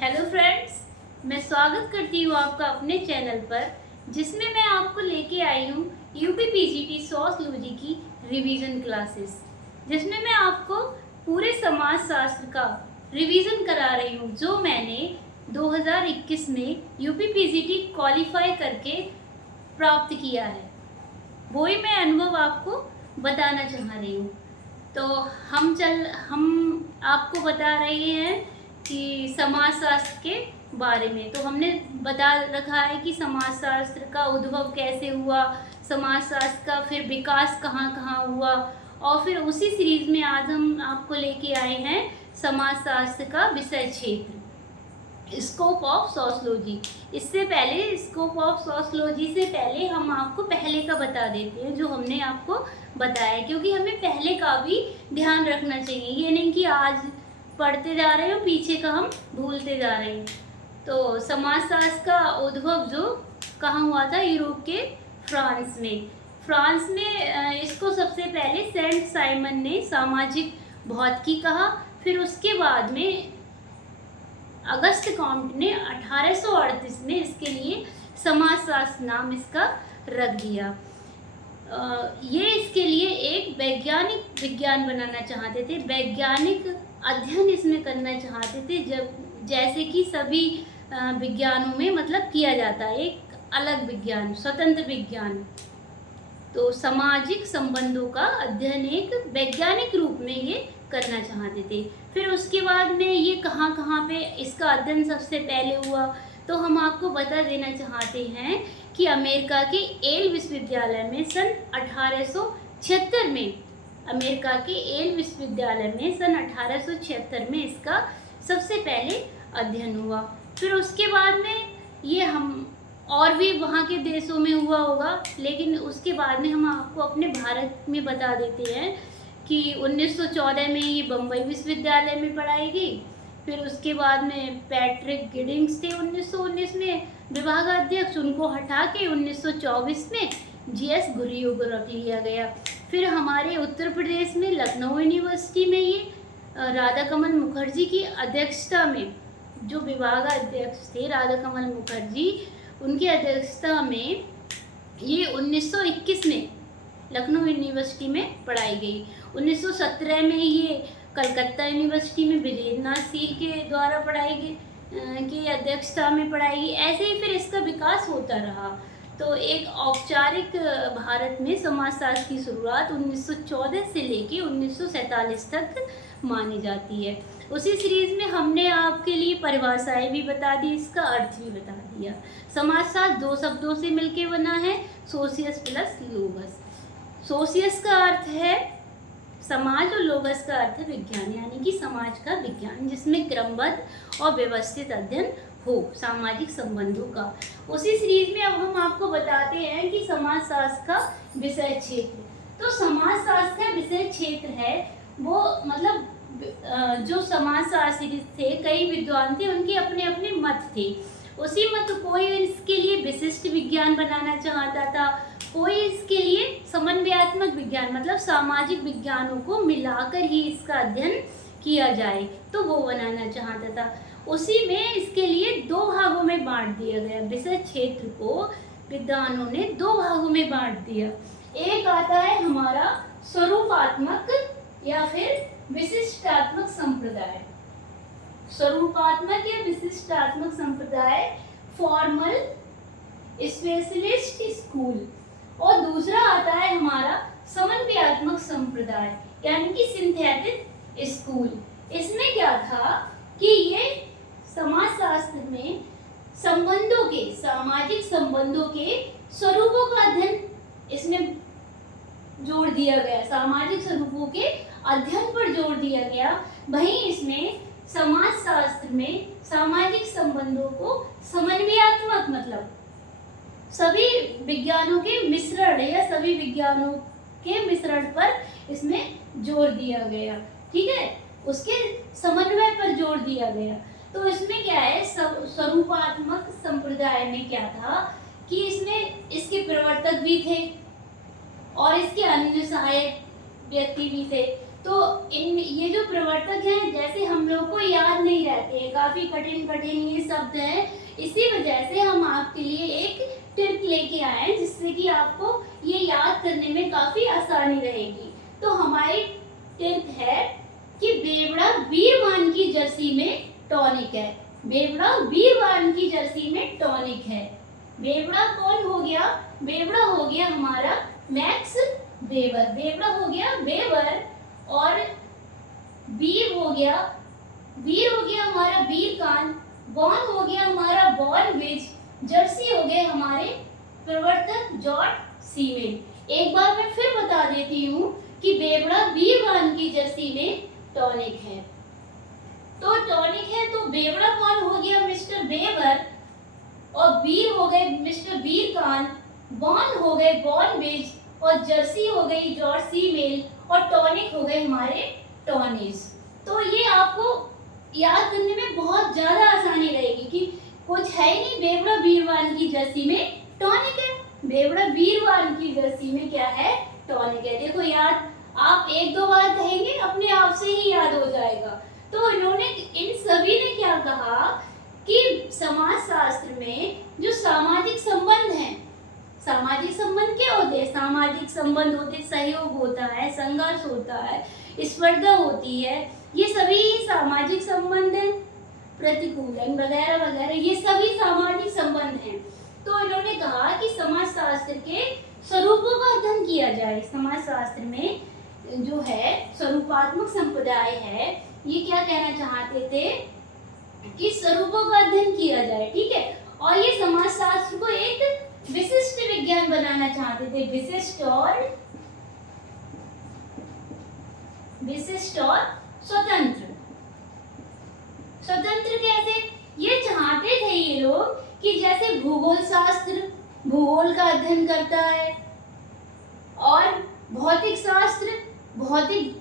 Hello friends, मैं स्वागत करती हूँ आपका अपने चैनल पर, जिसमें मैं आपको लेके आई हूँ यूपी पीजीटी सोशियोलॉजी की रिवीजन क्लासेस, जिसमें मैं आपको पूरे समाज शास्त्र का रिवीजन करा रही हूँ, जो मैंने 2021 में यूपी पीजीटी क्वालिफाई करके प्राप्त किया है। वही मैं अनुभव आपको बताना चाह रही हूँ। तो हम आपको बता रहे हैं कि समाजशास्त्र के बारे में। तो हमने बता रखा है कि समाजशास्त्र का उद्भव कैसे हुआ, समाजशास्त्र का फिर विकास कहाँ कहाँ हुआ, और फिर उसी सीरीज में आज हम आपको लेके आए हैं समाजशास्त्र का विषय क्षेत्र, स्कोप ऑफ सोशियोलॉजी। इससे पहले स्कोप ऑफ सोशियोलॉजी से पहले हम आपको पहले का बता देते हैं, जो हमने आपको बताया, क्योंकि हमें पहले का भी ध्यान रखना चाहिए। ये नहीं कि आज पढ़ते जा रहे हो, पीछे का हम भूलते जा रहे हैं। तो समाजशास्त्र का उद्भव जो कहाँ हुआ था, यूरोप के फ्रांस में। फ्रांस में इसको सबसे पहले सेंट साइमन ने सामाजिक भौतिकी कहा। फिर उसके बाद में अगस्त कॉम्ट ने 1838 में इसके लिए समाजशास्त्र नाम इसका रख दिया। ये इसके लिए एक वैज्ञानिक विज्ञान बनाना चाहते थे, वैज्ञानिक अध्ययन इसमें करना चाहते थे, जब जैसे कि सभी विज्ञानों में मतलब किया जाता है, एक अलग विज्ञान, स्वतंत्र विज्ञान। तो सामाजिक संबंधों का अध्ययन एक वैज्ञानिक रूप में ये करना चाहते थे। फिर उसके बाद में ये कहाँ कहाँ पे इसका अध्ययन सबसे पहले हुआ, तो हम आपको बता देना चाहते हैं कि अमेरिका के येल विश्वविद्यालय में सन 1876 में, अमेरिका के येल विश्वविद्यालय में सन 1876 में इसका सबसे पहले अध्ययन हुआ। फिर उसके बाद में ये हम और भी वहाँ के देशों में हुआ होगा, लेकिन उसके बाद में हम आपको अपने भारत में बता देते हैं कि 1914 में ये बम्बई विश्वविद्यालय में पढ़ाई गई। फिर उसके बाद में पैट्रिक गिडिंग्स थे 1919 में विभागाध्यक्ष, उनको हटा के 1924 में जीएस घुरियो को रख लिया गया। फिर हमारे उत्तर प्रदेश में लखनऊ यूनिवर्सिटी में ये राधा कमल मुखर्जी की अध्यक्षता में, जो विभागाध्यक्ष थे राधा कमल मुखर्जी, उनकी अध्यक्षता में ये 1921 में लखनऊ यूनिवर्सिटी में पढ़ाई गई। 1917 में ये कलकत्ता यूनिवर्सिटी में ब्रिजेंद्रनाथ सील के द्वारा पढ़ाई गई, की अध्यक्षता में पढ़ाई गई। ऐसे ही फिर इसका विकास होता रहा। तो एक औपचारिक भारत में समाजशास्त्र की शुरुआत 1914 से लेके 1947 तक मानी जाती है। उसी सीरीज में हमने आपके लिए परिभाषाएं भी बता दी, इसका अर्थ भी बता दिया। समाजशास्त्र दो शब्दों से मिलके बना है, सोशियस प्लस लोगस। सोशियस का अर्थ है समाज और लोगस का अर्थ है विज्ञान, यानी कि समाज का विज्ञान, जिसमें क्रमबद्ध और व्यवस्थित अध्ययन हो सामाजिक संबंधों का। उसी सीरीज में अब हम आपको बताते हैं कि समाजशास्त्र का विषय क्षेत्र। तो समाजशास्त्र का विषय क्षेत्र है वो, मतलब जो समाजशास्त्री थे, कई विद्वान थे, उनके अपने अपने मत थे। उसी मत, कोई इसके लिए विशिष्ट विज्ञान बनाना चाहता था, कोई इसके लिए समन्वयात्मक विज्ञान, मतलब सामाजिक विज्ञानों को मिलाकर ही इसका अध्ययन किया जाए, तो वो बनाना चाहता था। उसी में इसके लिए दो भागों में बांट दिया गया। विषय क्षेत्र को विद्वानों ने दो भागों में बांट दिया। एक आता है हमारा स्वरूपात्मक या फिर विशिष्टात्मक संप्रदाय। स्वरूपात्मक या विशिष्टात्मक संप्रदाय, फॉर्मल स्पेशलिस्ट स्कूल। और दूसरा आता है हमारा समन्वयात्मक संप्रदाय, यानी कि सिंथेटिक स्कूल। इसमें क्या था कि ये समाजशास्त्र में संबंधों के, सामाजिक संबंधों के स्वरूपों का अध्ययन इसमें जोड़ दिया गया, सामाजिक स्वरूपों के अध्ययन पर जोड़ दिया गया। वहीं इसमें समाजशास्त्र में सामाजिक संबंधों को समन्वयात्मक, मतलब सभी विज्ञानों के मिश्रण या सभी विज्ञानों के मिश्रण पर इसमें जोर दिया गया। ठीक है, उसके समन्वय पर जोर दिया गया। तो इसमें क्या है, स्वरूपात्मक संप्रदाय में क्या था कि इसमें इसके प्रवर्तक भी थे और इसके अन्य सहायक व्यक्ति भी थे। तो इन ये जो प्रवर्तक हैं, जैसे हम लोग को याद नहीं रहते हैं, काफी कठिन कठिन ये शब्द हैं, इसी वजह से हम आपके लिए एक ट्रिक लेके आए हैं जिससे कि आपको ये याद करने में काफी आसानी रहेगी। तो हमारी ट्रिक है कि बेवड़ा वीरवान की जर्सी में टॉनिक है। बेवड़ा वीरवान की जर्सी में टॉनिक है। बेवड़ा कौन हो गया? बेवड़ा हो गया हमारा मैक्स वेबर। बेवड़ा हो गया वेबर और वीर हो गया हमारा वीरकांत। बॉर्न हो गया हमारा बॉर्नविच। जर्सी हो गए हमारे प्रवर्तक जॉर्ज सीमेल। एक बार मैं फिर बता देती हूँ कि बेवड़ा वीरवान की जर्सी में टॉनिक है। तो टॉनिक है तो बेवड़ा कौन हो गया? Mister weber. और वीर हो गए मिस्टर वीरकांत। बॉर्न हो गए बॉर्नविच और जर्सी हो गई जॉर्ज सीमेल और टॉनिक हो गए हमारे टॉनिस। तो ये आपको याद करने में बहुत ज्यादा आसानी रहेगी कि कुछ है ही नहीं, बेवड़ा वीरवान की जर्सी में टॉनिक है। बेवड़ा वीरवान की जर्सी में क्या है? टॉनिक है। देखो याद, आप एक दो बार कहेंगे अपने आप से ही याद हो जाएगा। तो इन्होंने इन सभी ने क्या कहा कि समाज शास्त्र में जो सामाजिक संबंध हैं, सामाजिक संबंध क्या होते हैं? सामाजिक संबंध होते, सहयोग होता है, संघर्ष होता है, स्पर्धा होती है, ये सभी सामाजिक संबंध हैं। प्रतिकूलन वगैरह वगैरह ये सभी सामाजिक संबंध हैं। तो इन्होंने कहा कि समाज शास्त्र के स्वरूपों का अध्ययन किया जाए। समाज शास्त्र में जो है स्वरूपात्मक संप्रदाय है, ये क्या कहना चाहते थे कि स्वरूपों का अध्ययन किया जाए, ठीक है। और ये समाज शास्त्र को एक विशिष्ट विज्ञान बनाना चाहते थे। विशिष्ट और स्वतंत्र। स्वतंत्र कैसे? ये चाहते थे ये लोग कि जैसे भूगोल शास्त्र भूगोल का अध्ययन करता है और भौतिक शास्त्र भौतिक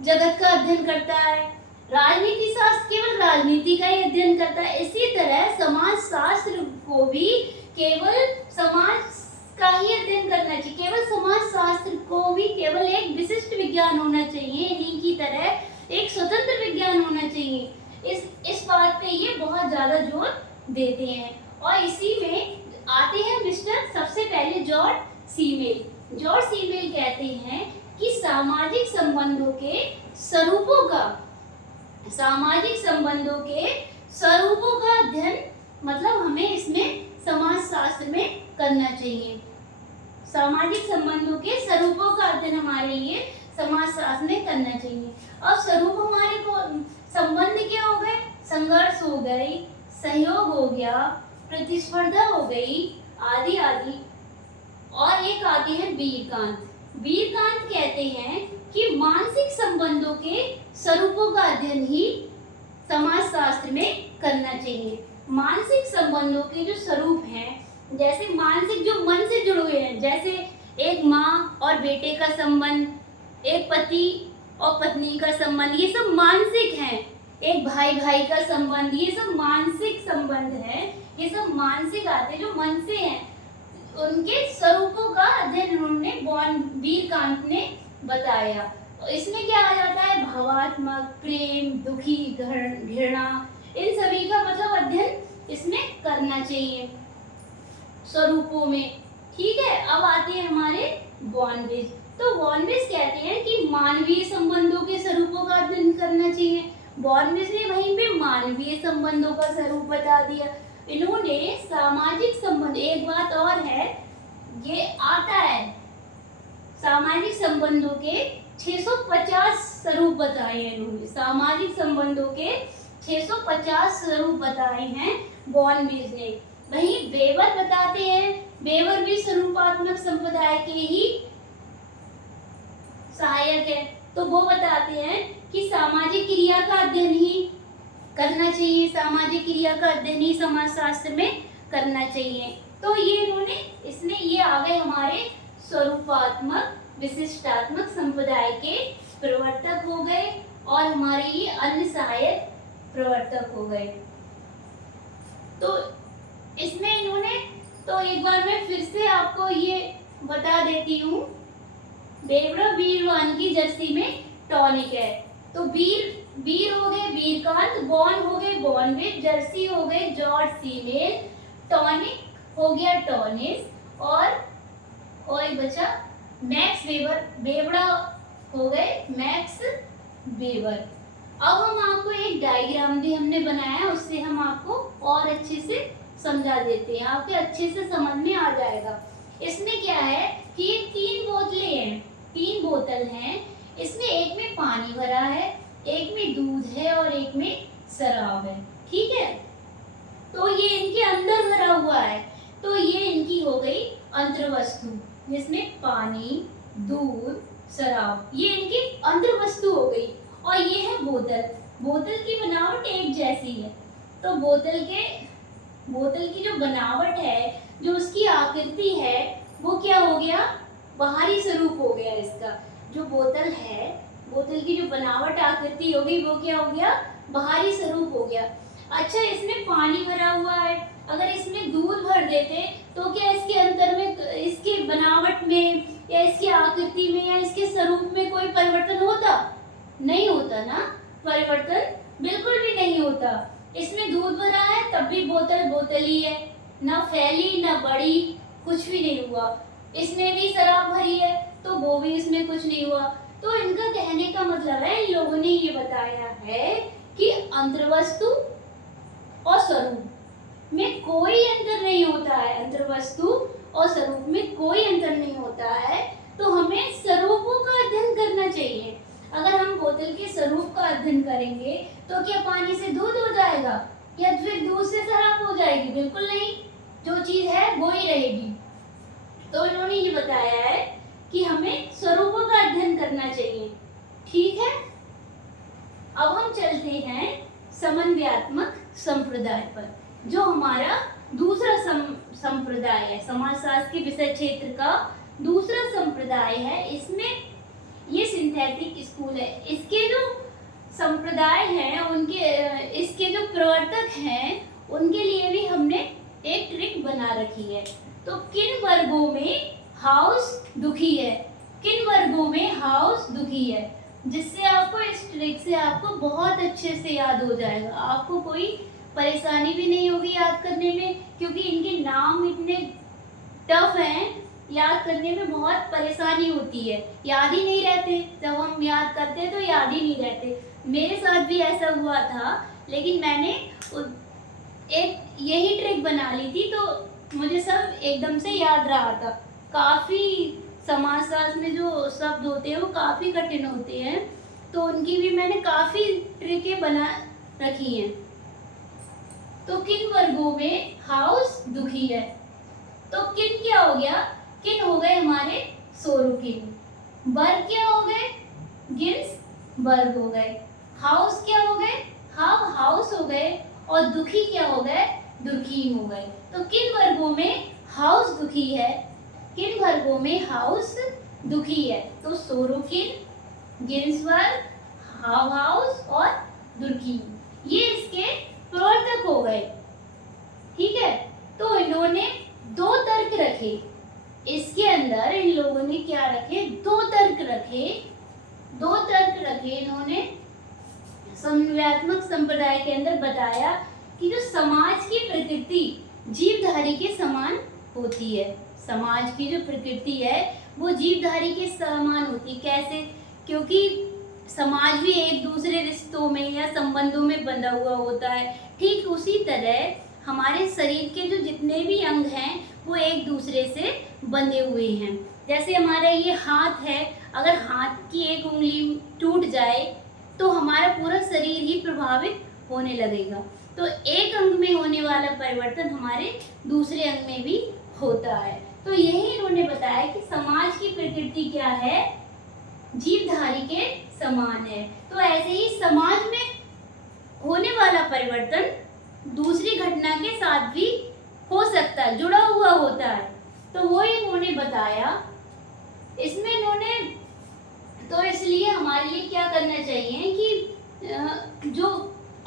जगत का अध्ययन करता है, राजनीति शास्त्र केवल राजनीति का ही अध्ययन करता है, इसी तरह समाज शास्त्र को भी केवल समाज का ही अध्ययन करना चाहिए। केवल समाज शास्त्र को भी केवल एक विशिष्ट विज्ञान होना चाहिए, इन्हीं की तरह एक स्वतंत्र विज्ञान होना चाहिए। इस बात पे ये बहुत ज्यादा जोर देते हैं। और इसी में आते हैं मिस्टर सबसे पहले जॉर्ज सीमेल। जॉर्ज सीमेल कहते हैं कि सामाजिक संबंधों के स्वरूपों का अध्ययन मतलब हमें इसमें समाज शास्त्र में करना चाहिए। सामाजिक संबंधों के स्वरूपों का अध्ययन हमारे लिए समाज शास्त्र में करना चाहिए। अब स्वरूप हमारे को संबंध क्या हो गए? संघर्ष हो गई, सहयोग हो गया, प्रतिस्पर्धा हो गई, आदि आदि। और एक आते हैं वीरकांत। वीरकांत कहते हैं कि मानसिक संबंधों के स्वरूपों का अध्ययन ही समाज शास्त्र में करना चाहिए। मानसिक संबंधों के जो स्वरूप हैं, जैसे मानसिक जो मन से जुड़े हुए हैं, जैसे एक माँ और बेटे का संबंध, एक पति और पत्नी का संबंध, ये सब मानसिक हैं। एक भाई भाई का संबंध, ये सब मानसिक संबंध है। ये सब मानसिक आते जो मन से हैं, उनके स्वरूपों का अध्ययन उन्होंने वीरकांत ने बताया। इसमें क्या आ जाता है? भावात्मक, प्रेम, दुखी, घृणा, इन सभी का मतलब अध्ययन इसमें करना चाहिए स्वरूपों में, ठीक है। अब आते हैं हमारे बॉर्नविच। तो बॉर्नविच कहते हैं कि मानवीय संबंधों के स्वरूपों का अध्ययन करना चाहिए। बॉर्नविच ने वहीं पे मानवीय संबंधों का स्वरूप बता दिया। इन्होंने सामाजिक संबंध, एक बात और है, ये आता है सामाजिक संबंधों के 650 स्वरूप बताए हैं इन्होंने। सामाजिक संबंधों के 650 स्वरूप बताए हैं बॉर्नविच ने। वहीं वेबर बताते हैं, वेबर भी स्वरूपात्मक संप्रदाय के ही सहायक है। तो वो बताते हैं कि सामाजिक क्रिया का अध्ययन ही करना चाहिए, सामाजिक क्रिया का अध्ययन ही समाज शास्त्र में करना चाहिए। तो ये इन्होंने इसमें ये आ गए हमारे स्वरूपात्मक विशिष्टात्मक संप्रदाय के प्रवर्तक हो गए और हमारे ये अन्य सहायक प्रवर्तक हो गए। तो इसमें इन्होंने, तो एक बार मैं फिर से आपको ये बता देती हूँ, बेवड़ा वीरवान की जर्सी में टॉनिक है। तो वीर हो गए वीरकांत, बॉर्न हो गए बॉर्नविट, जर्सी हो गए जॉर्ज सीमेल, टॉनिक हो गया टॉनिस, और एक बचा मैक्स वेबर, बेवड़ा हो गए मैक्स वेबर। अब हम आपको एक डायग्राम भी हमने बनाया है, उससे हम आपको और अच्छे से समझा देते हैं, आपके अच्छे से समझ में आ जाएगा। इसमें क्या है कि ये 3 बोतलें हैं, 3 बोतल हैं। इसमें एक में पानी भरा है, एक में दूध है और एक में शराब है। ठीक है, तो ये इनके अंदर भरा हुआ है। तो ये इनकी हो गई अंतर्वस्तु, जिसमें पानी, दूध, शराब, ये इनकी अंतर्वस्तु हो गई। और ये है बोतल। बोतल की बनावट एक जैसी है। तो बोतल की जो बनावट है, जो उसकी आकृति है, वो क्या हो गया, बाहरी स्वरूप हो गया इसका। जो बोतल है, बोतल की जो बनावट आकृति हो गई, वो क्या हो गया, बाहरी स्वरूप हो गया। अच्छा, इसमें पानी भरा हुआ है, अगर इसमें दूध भर देते तो क्या इसके अंदर में, इसके बनावट में या इसकी आकृति में या इसके स्वरूप में कोई परिवर्तन होता? नहीं होता ना, परिवर्तन बिल्कुल भी नहीं होता। इसमें दूध भरा है तब भी बोतल बोतल ही है, ना फैली ना बड़ी, कुछ भी नहीं हुआ। इसमें भी शराब भरी है तो वो भी इसमें कुछ नहीं हुआ। तो इनका कहने का मतलब है, इन लोगों ने ये बताया है कि अंतर्वस्तु और स्वरूप में कोई अंतर नहीं होता है। अंतर्वस्तु और स्वरूप में कोई अंतर नहीं होता है। तो हमें स्वरूपों का अध्ययन करना चाहिए। अगर हम बोतल के स्वरूप का अध्ययन करेंगे तो क्या पानी से दूध हो जाएगा या फिर दूध से शराब हो जाएगी? बिल्कुल नहीं, जो चीज है वो ही रहेगी। तो इन्होंने ये बताया है कि हमें स्वरूपों का अध्ययन करना चाहिए। ठीक है, अब हम चलते हैं समन्वयात्मक संप्रदाय पर, जो हमारा दूसरा संप्रदाय है, समाजशास्त्र के विषय क्षेत्र का दूसरा संप्रदाय है। इसमें ये सिंथेटिक स्कूल है। इसके जो संप्रदाय हैं, उनके इसके जो प्रवर्तक हैं, उनके लिए भी हमने एक ट्रिक बना रखी है। तो किन वर्गों में हाउस दुखी है, किन वर्गों में हाउस दुखी है, जिससे आपको इस ट्रिक से आपको बहुत अच्छे से याद हो जाएगा। आपको कोई परेशानी भी नहीं होगी याद करने में, क्योंकि इनके नाम इतने टफ हैं, याद करने में बहुत परेशानी होती है, याद ही नहीं रहते। जब हम याद करते हैं तो याद ही नहीं रहते। मेरे साथ भी ऐसा हुआ था, लेकिन मैंने एक यही ट्रिक बना ली थी तो मुझे सब एकदम से याद रहा था। काफ़ी समाजशास्त्र में जो शब्द होते हैं वो काफ़ी कठिन होते हैं, तो उनकी भी मैंने काफ़ी ट्रिकें बना रखी हैं। तो किन वर्गों में हाउस दुखी है? तो किन क्या हो गया, किन हो गए हमारे सोरुकिन, वर्ग क्या हो गए, गिन्स वर्ग हो गए, हाउस क्या हो गए, हाउस हो गए, और दुखी क्या हो गए, दुर्कीन हो गए। तो किन वर्गों में हाउस दुखी है, किन वर्गों में हाउस दुखी है? तो सोरुकिन, गिन्स वर्ग, हाउस और दुर्कीन, ये इसके प्रवर्तक हो गए। ठीक है, तो इन्होंने 2 तर्क रखे। इसके अंदर इन लोगों ने क्या रखे, 2 तर्क रखे। 2 तर्क रखे इन्होंने। समन्वयात्मक संप्रदाय के अंदर बताया कि जो समाज की प्रकृति जीवधारी के समान होती है, समाज की जो प्रकृति है वो जीवधारी के समान होती है। कैसे? क्योंकि समाज भी एक दूसरे रिश्तों में या संबंधों में बंधा हुआ होता है। ठीक उसी तरह हमारे शरीर के जो जितने भी अंग हैं वो एक दूसरे से बंधे हुए हैं। जैसे हमारा ये हाथ है, अगर हाथ की एक उंगली टूट जाए तो हमारा पूरा शरीर ही प्रभावित होने लगेगा। तो एक अंग में होने वाला परिवर्तन हमारे दूसरे अंग में भी होता है। तो यही इन्होंने बताया कि समाज की प्रकृति क्या है, जीवधारी के समान है। तो ऐसे ही समाज में होने वाला परिवर्तन दूसरी घटना के साथ भी हो सकता है, जुड़ा हुआ होता है। तो वो इन्होंने बताया। इसमें इन्होंने तो इसलिए हमारे लिए क्या करना चाहिए कि जो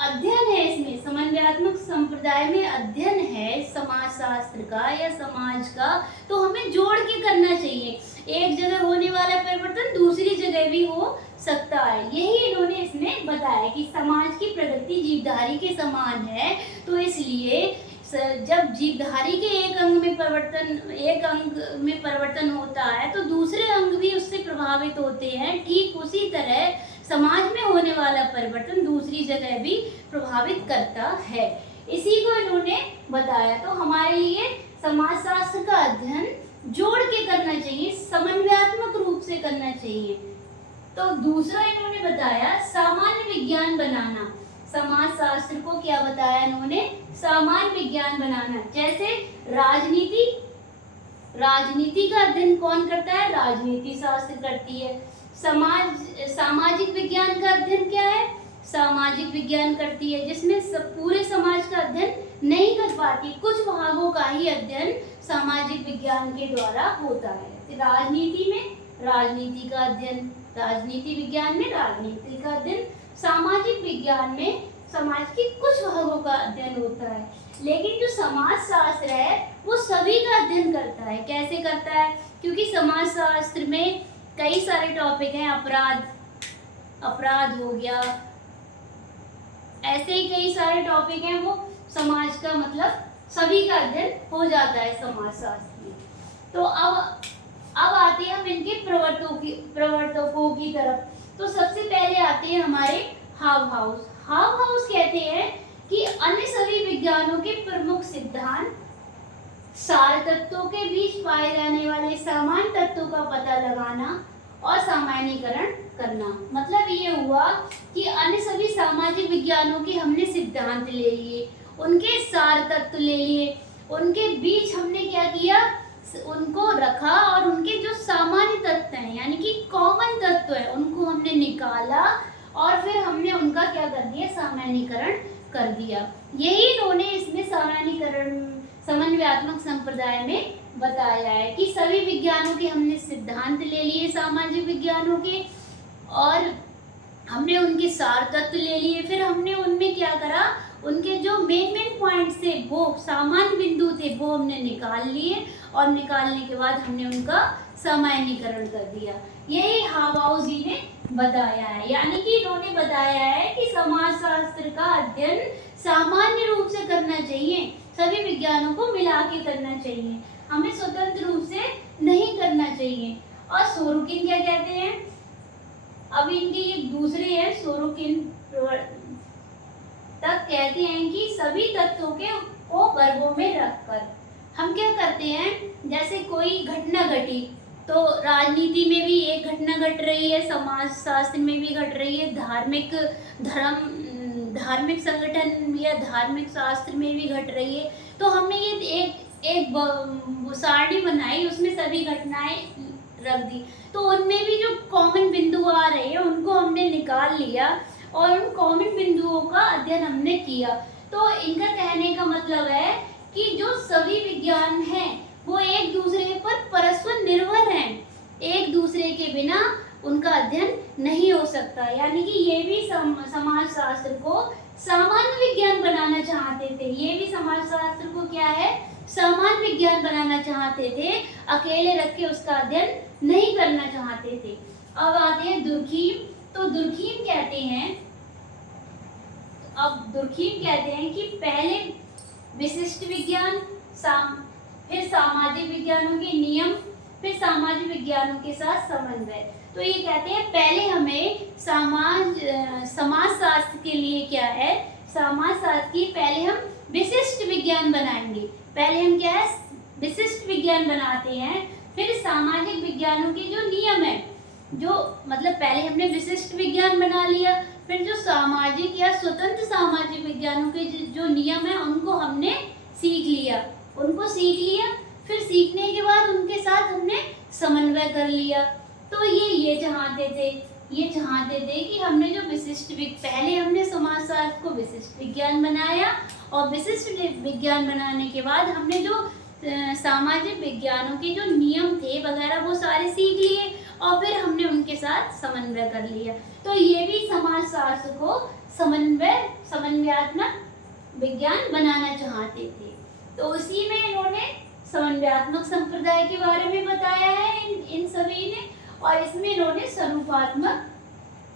अध्ययन है इसमें समन्वयात्मक संप्रदाय में अध्ययन है समाजशास्त्र का या समाज का, तो हमें जोड़ के करना चाहिए। एक जगह होने वाला परिवर्तन दूसरी जगह भी हो सकता है। यही इन्होंने इसमें बताया कि समाज की प्रगति जीवधारी के समान है, तो इसलिए जब जीवधारी के एक अंग में परिवर्तन होता है तो दूसरे अंग भी उससे प्रभावित होते हैं। ठीक उसी तरह समाज में होने वाला परिवर्तन दूसरी जगह भी प्रभावित करता है। इसी को इन्होंने बताया। तो हमारे लिए समाजशास्त्र का अध्ययन जोड़ के करना चाहिए, समन्वयात्मक रूप से करना चाहिए। तो दूसरा इन्होंने बताया सामान्य विज्ञान बनाना। समाजशास्त्र को क्या बताया इन्होंने? सामान्य विज्ञान बनाना। जैसे राजनीति का अध्ययन कौन करता है? राजनीति शास्त्र करती है। सामाजिक विज्ञान का अध्ययन क्या है? सामाजिक विज्ञान करती है, जिसमें पूरे समाज का अध्ययन नहीं कर पाती, कुछ भागों का ही अध्ययन सामाजिक विज्ञान के द्वारा होता है। राजनीति में राजनीति का अध्ययन, राजनीति विज्ञान में राजनीति का अध्ययन, सामाजिक विज्ञान में समाज के कुछ भागों का अध्ययन होता है। लेकिन जो समाजशास्त्र है वो सभी का अध्ययन करता है। कैसे करता है? क्योंकि समाजशास्त्र में कई सारे टॉपिक हैं, अपराध हो गया, ऐसे ही कई सारे टॉपिक हैं, वो समाज का मतलब सभी का अध्ययन हो जाता है समाजशास्त्र में। तो अब आते हैं हम इनके प्रवर्तकों की तरफ। तो सबसे पहले आते हैं हमारे हाउस कहते हैं कि अन्य सभी विज्ञानों के प्रमुख सिद्धांत सार तत्वों के बीच पाए जाने वाले समान तत्वों का पता लगाना और सामान्यीकरण करना। मतलब ये हुआ कि अन्य सभी सामाजिक विज्ञानों के हमने सिद्धांत ले लिए, उनके सार तत्व ले लिए, उनके बीच हमने क्या किया? उनको रखा और उनके जो सामान्य तत्व हैं यानी कि कॉमन तत्व है उनको हमने निकाला और फिर हमने उनका क्या कर दिया? सामान्यीकरण कर दिया। यही इन्होंने इसमें समन्वयात्मक संप्रदाय में बताया है कि सभी विज्ञानों के हमने सिद्धांत ले लिए सामाजिक विज्ञानों के, और हमने उनके सार तत्व ले लिए। फिर हमने उनमें क्या करा? उनके जो मेन पॉइंट थे, वो सामान्य बिंदु थे, वो हमने निकाल लिए और निकालने के बाद हमने उनका सामान्यीकरण कर दिया। यही हाउस जी ने बताया है। यानी कि इन्होंने बताया है कि समाजशास्त्र का अध्ययन सामान्य रूप से करना चाहिए, सभी विज्ञानों को मिला के करना चाहिए, हमें स्वतंत्र रूप से नहीं करना चाहिए। और सोरोकिन क्या कहते हैं? अब इनके ये दूसरे हैं, सोरोकिन तक कहते हैं कि सभी तत्वों को वर्गों में रखकर हम क्या करते हैं? जैसे कोई घटना घटी, तो राजनीति में भी एक घटना घट रही है, समाजशास्त्र में भी घट रही है, धार्मिक संगठन या धार्मिक शास्त्र में भी घट रही है। तो हमने ये एक सारणी बनाई, उसमें सभी घटनाएं रख दी, तो उनमें भी जो कॉमन बिंदु आ रहे हैं उनको हमने निकाल लिया और उन कॉमन बिंदुओं का अध्ययन हमने किया। तो इनका कहने का मतलब है कि जो सभी विज्ञान हैं वो एक दूसरे पर परस्पर निर्भर हैं, एक दूसरे के बिना उनका अध्ययन नहीं हो सकता। यानी कि ये भी समाजशास्त्र को सामान्य विज्ञान बनाना चाहते थे। ये भी समाजशास्त्र को क्या है? सामान्य विज्ञान बनाना चाहते थे, अकेले रख के उसका अध्ययन नहीं करना चाहते थे। अब आते हैं दुर्खीम। तो दुर्खीम कहते हैं कि पहले विशिष्ट विज्ञान, फिर सामाजिक विज्ञानों के नियम, फिर सामाजिक विज्ञानों के साथ समन्वय। तो ये कहते हैं पहले हमें समाजशास्त्र के लिए क्या है? समाजशास्त्र की पहले हम विशिष्ट विज्ञान बनाएंगे। पहले हम क्या है? विशिष्ट विज्ञान बनाते हैं, फिर सामाजिक विज्ञानों के जो नियम है, जो मतलब पहले हमने विशिष्ट विज्ञान बना लिया, फिर जो सामाजिक या स्वतंत्र सामाजिक विज्ञानों के जो नियम है उनको हमने सीख लिया, फिर सीखने के बाद उनके साथ हमने समन्वय कर लिया। तो ये चाहते थे कि हमने जो पहले हमने समाजशास्त्र को विशिष्ट विज्ञान बनाया और विशिष्ट विज्ञान बनाने के बाद हमने जो सामाजिक विज्ञानों के जो नियम थे वगैरह वो सारे सीख लिए और फिर हमने उनके साथ समन्वय कर लिया। तो ये भी समाजशास्त्र को समन्वयात्मक विज्ञान बनाना चाहते थे। तो उसी में इन्होंने समन्वयात्मक संप्रदाय के बारे में बताया है इन सभी ने, और इसमें इन्होंने स्वरूपात्मक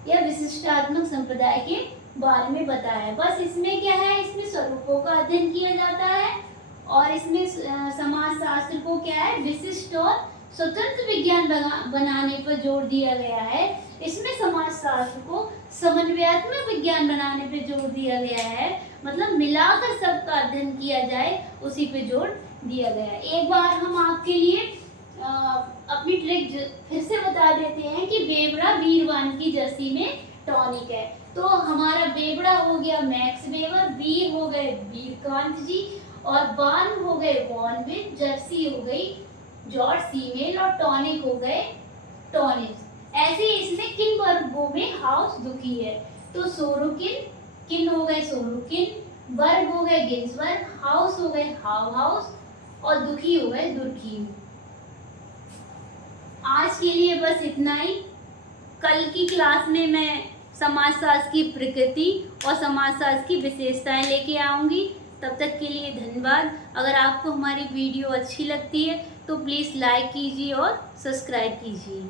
या विशिष्टात्मक संप्रदाय के बारे में बताया है। बस इसमें क्या है, इसमें स्वरूपों का अध्ययन किया जाता है और इसमें समाजशास्त्र को क्या है, विशिष्ट और स्वतंत्र विज्ञान बनाने पर जोर दिया गया है। इसमें समाजशास्त्र को समन्वयात्मक विज्ञान बनाने पर जोर दिया गया है, मतलब मिलाकर सबका अध्ययन किया जाए उसी पे जोर दिया गया है। एक बार हम आपके लिए अपनी ट्रिक फिर से बता देते हैं कि बेबड़ा वीरवान की जर्सी में टॉनिक है। तो हमारा बेबड़ा हो गया मैक्स वेबर, वीर हो गए वीरकांत जी और बार्न हो गए बॉर्नविक, जर्सी हो गई जॉर्ज सीमेल और टॉनिक हो गए टॉनिक। ऐसे इसमें किन वर्गों में हाउस दुखी है, तो सोरोकिन, किन हो गए सोरोकिन, वर्ग हो गए गिन्सबर्ग, हाउस हो गए हाउ हाउस और दुखी हो गए दुर्खीम। आज के लिए बस इतना ही। कल की क्लास में मैं समाजशास्त्र की प्रकृति और समाजशास्त्र की विशेषताएं लेके आऊँगी। तब तक के लिए धन्यवाद। अगर आपको हमारी वीडियो अच्छी लगती है तो प्लीज़ लाइक कीजिए और सब्सक्राइब कीजिए।